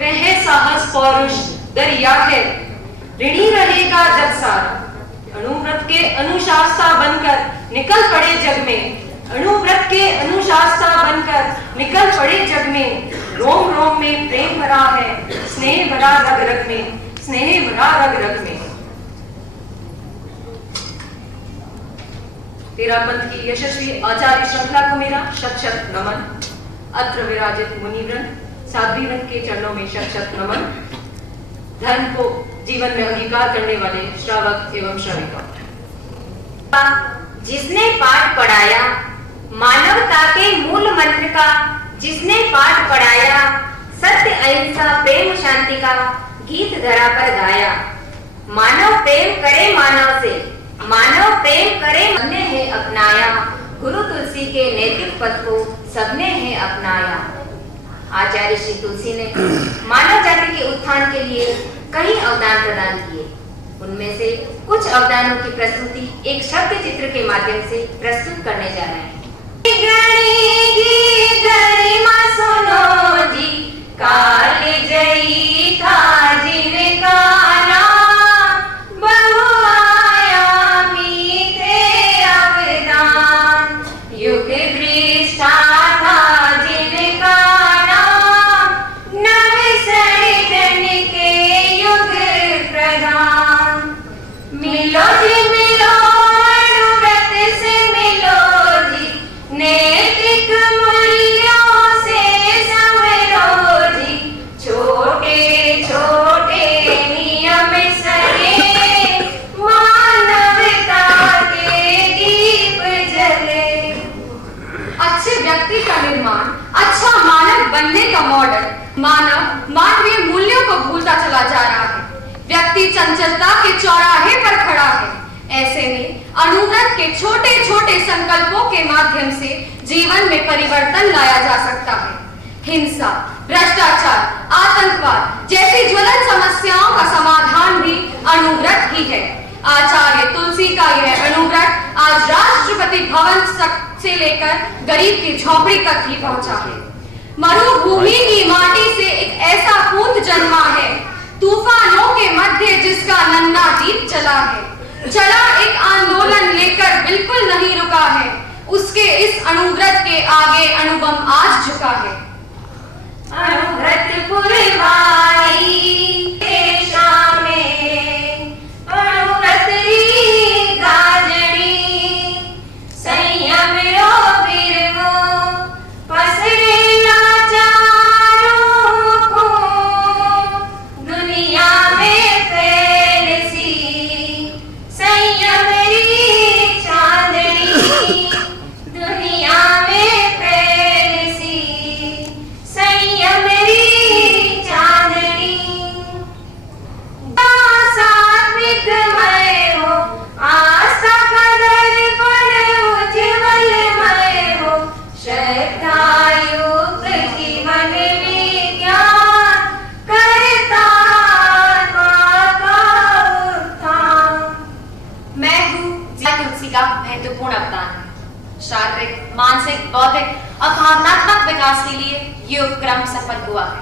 वह साहस पौरुष दरिया है, ऋणी रहेगा जग सारा। अणुव्रत के अनुशास्ता बनकर निकल पड़े जग में, अणुव्रत के अनुशास्ता बनकर निकल पड़े जग में। रोम रोम में प्रेम भरा है, स्नेह भरा रग रग में, स्नेह भरा रग रग में। तेरा पंथ की यशस्वी आचार्य श्रृंखला को मेरा शत शत नमन। अत्र विराजित मुनिवृंद साध्वीवृंद के चरणों में शत शत नमन। धर्म को जीवन में अंगीकार करने वाले श्रावक एवं श्राविका। जिसने पाठ पढ़ाया मानवता के मूल मंत्र का, जिसने पाठ पढ़ाया सत्य अहिंसा प्रेम शांति का गीत धरा पर गाया। मानव प्रेम करे मानव से, मानव प्रेम करे सबने है अपनाया। गुरु तुलसी के नैतिक पथ को सबने है अपनाया। आचार्य श्री तुलसी ने मानव जाति के उत्थान के लिए कई अवदान प्रदान किए। उनमें से कुछ अवदानों की प्रस्तुति एक शब्द चित्र के माध्यम से प्रस्तुत करने जा रहे हैं। सुनो जी, काल जई था जिनका नाम, बहुआयामी थे अवदान। युग दृष्टा था जिनका नाम, नव सृजन के युग प्रधान। मिलो जी मिलो, अणुव्रत से मिलो जी, नैतिक मूल्यों से संवरो जी। छोटे छोटे नियम सरे, मानवता के दीप जले। अच्छे व्यक्ति का निर्माण, अच्छा मानव बनने का मॉडल। मानव मानवीय मूल्यों को भूलता चला जा रहा है। व्यक्ति चंचलता के चौराहे पर खड़ा है। ऐसे में अणुव्रत के छोटे छोटे संकल्पों के माध्यम से जीवन में परिवर्तन लाया जा सकता है। हिंसा, भ्रष्टाचार, आतंकवाद जैसी ज्वलंत समस्याओं का समाधान भी अणुव्रत ही है। आचार्य तुलसी का यह अणुव्रत आज राष्ट्रपति भवन से लेकर गरीब की झोपड़ी तक ही पहुंचा है। मरुभूमि की माटी से एक ऐसा पूत जन्मा है, तूफानों के मध्य जिसका नन्हा दीप चला है। चला एक आंदोलन लेकर बिल्कुल नहीं रुका है, उसके इस अणुव्रत के आगे अणुबम आज झुका है। अणुव्रत पुरवाई देशा में, अणुव्रत री गाजड़ी। संयम रो बिरवो पसरे लाचारों को, दुनिया में फैलसी संयम री चांदनी। दुनिया में फैलसी संयम री चांदनी। सात्विक मय हो, आस्था का दर्पण उज्ज्वलमय हो। श्रद्धायुक्त जीवन विज्ञान करता आत्मा का उत्थान। मैं हूँ तुलसी का महत्वपूर्ण अवदान। शारीरिक, मानसिक, बौद्धिक और भावनात्मक विकास के लिए ये उपक्रम सफल हुआ है।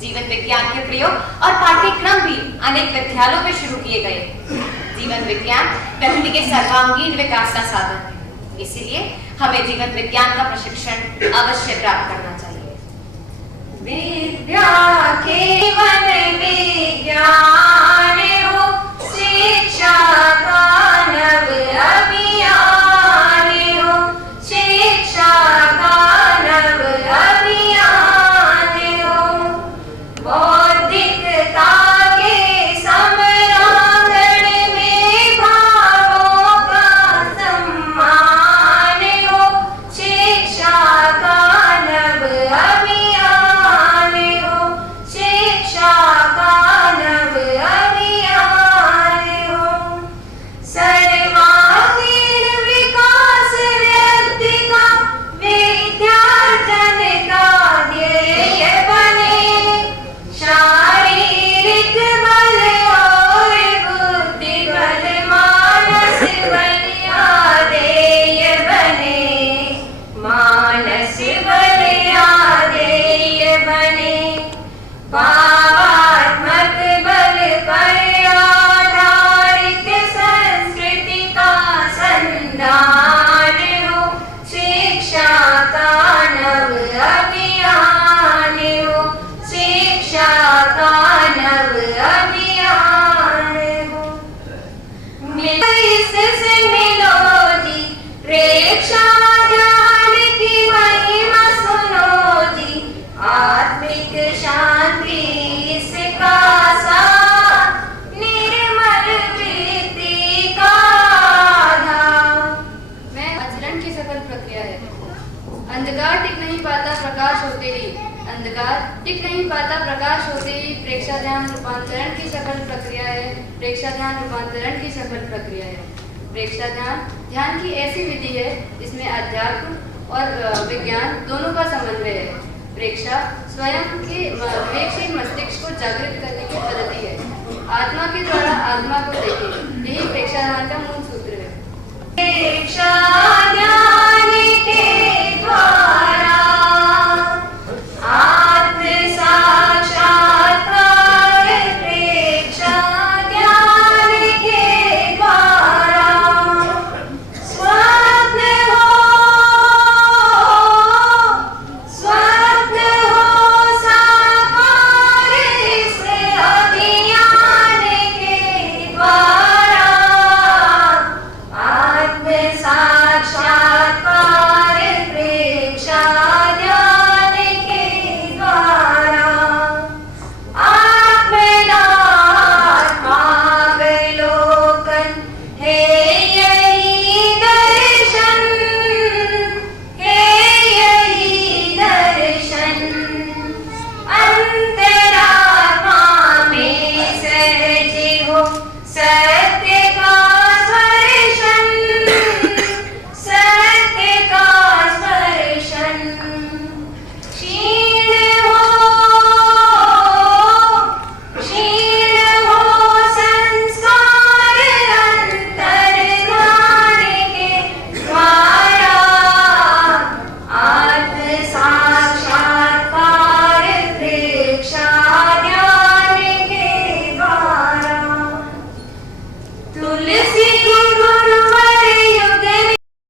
जीवन विज्ञान के प्रयोग और पाठ्यक्रम भी अनेक विद्यालयों में शुरू किए गए। जीवन विज्ञान व्यक्ति के सर्वांगीण विकास का साधन है, इसीलिए हमें जीवन विज्ञान का प्रशिक्षण अवश्य प्राप्त करना चाहिए। विद्या केवल विज्ञान हो, शिक्षा का नव अभियान हो। शिक्षा का नव अभियान हो। बौद्धिकता के सम्रांगण में भावों का सम्मान हो। शिक्षा का नव अभियान हो। भावात्मक बल पर आधारित संस्कृति का संधान हो, शिक्षा का नव अभियान हो, शिक्षा का नव अभियान हो। इससे मिलो जी, प्रेक्षा ज्ञान की महिमा सुनो जी, आत्मिक शांति इसका सार, निर्मल वृत्ति का आधार। मैं आचरण की सफल प्रक्रिया है। अंधकार टिक नहीं पाता प्रकाश होते ही, अंधकार टिक नहीं पाता प्रकाश होते ही प्रेक्षा ध्यान रूपांतरण की सफल प्रक्रिया है। प्रेक्षा ध्यान रूपांतरण की सफल प्रक्रिया है। प्रेक्षा ध्यान की ऐसी विधि है जिसमें अध्यात्म और विज्ञान दोनों का समन्वय है। प्रेक्षा स्वयं के विवेकशील मस्तिष्क को जागृत करने की पद्धति है। आत्मा के द्वारा आत्मा को देखें, यही प्रेक्षा ध्यान का मूल सूत्र है। प्रेक्षा